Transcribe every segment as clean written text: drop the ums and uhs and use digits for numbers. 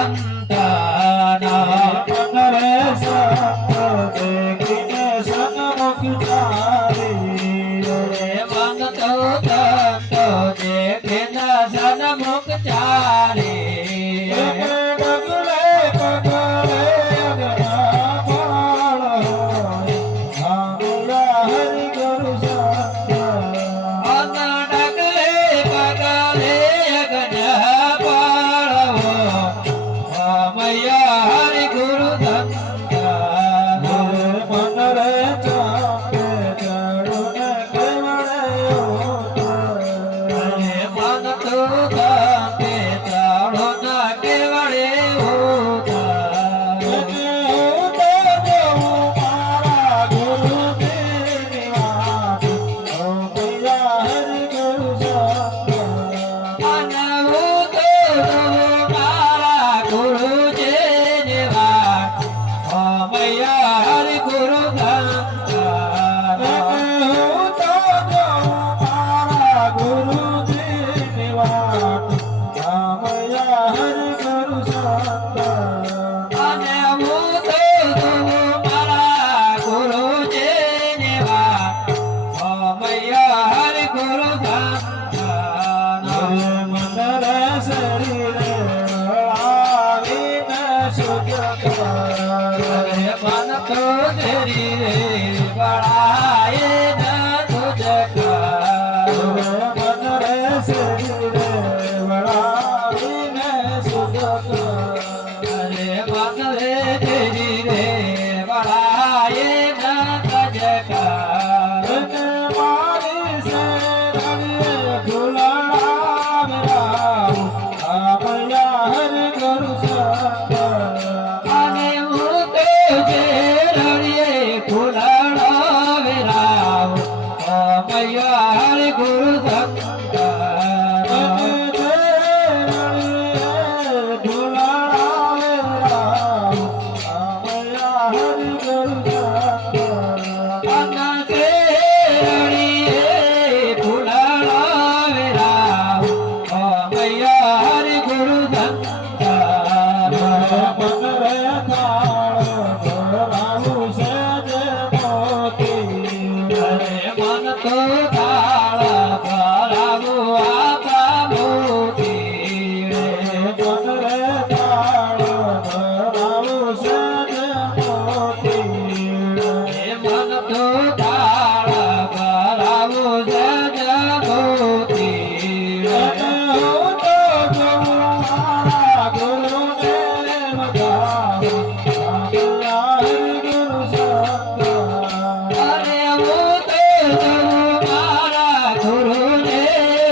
સંતાના મનરે સંત દેખીને સન્મુખ ચાલે ભક્તો સંતો દેખીને સન્મુખ ચાલે ડગલે પગલે અગના પાળ હોય હરિ ગુરુ સંત ડગલે પગલે અગના પાળવો મૈયા હરિ ગુરુ સંતા મનરે ચાપે ચડુને કેવળે ભક્તો ગાતે ચાળો ના કેવળે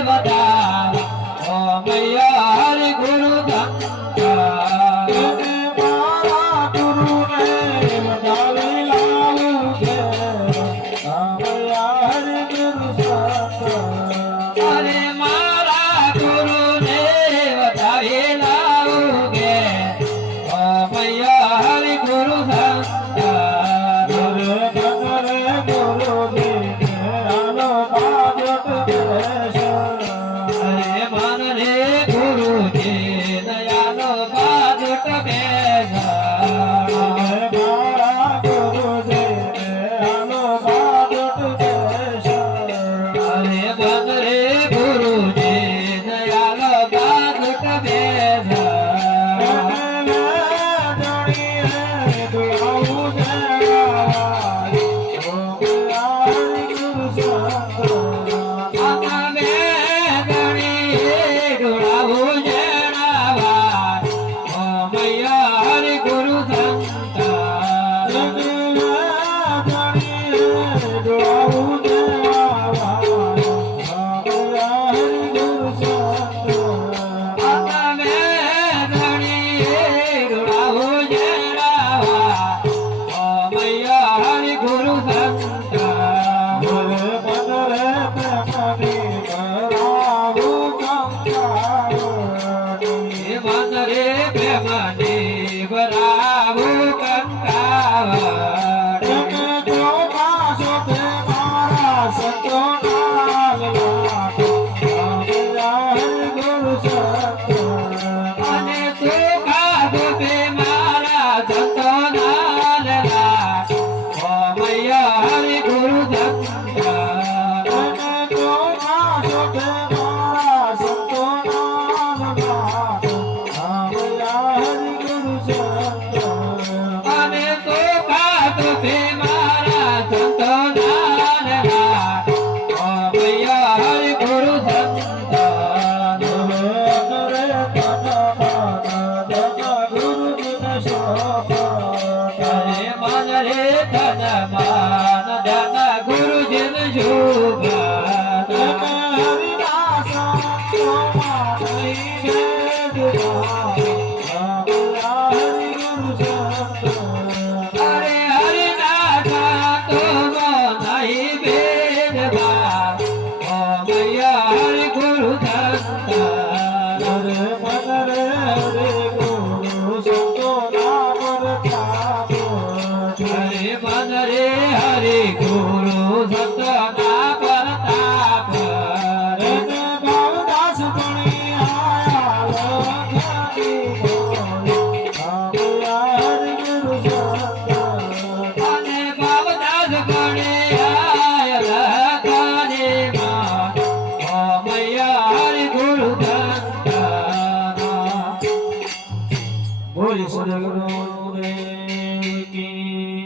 બધા હરિ ગુરુ સંતાન હરે મન રે તન માન ધન ગુરુજન શુભાન અરે હરિનાથા તુમ નહીં ભેદભાવ ઓ મૈયા હરિ ગુરુ સંતાન હરે મન રે હરિ ગુરુ સંતના પરતાપ રે અને ભાવદાસ ગણે આયલા કાને માં ઓ મૈયા હરિ ગુરુ સંતાન બોલી સદગુરુ દેવ કી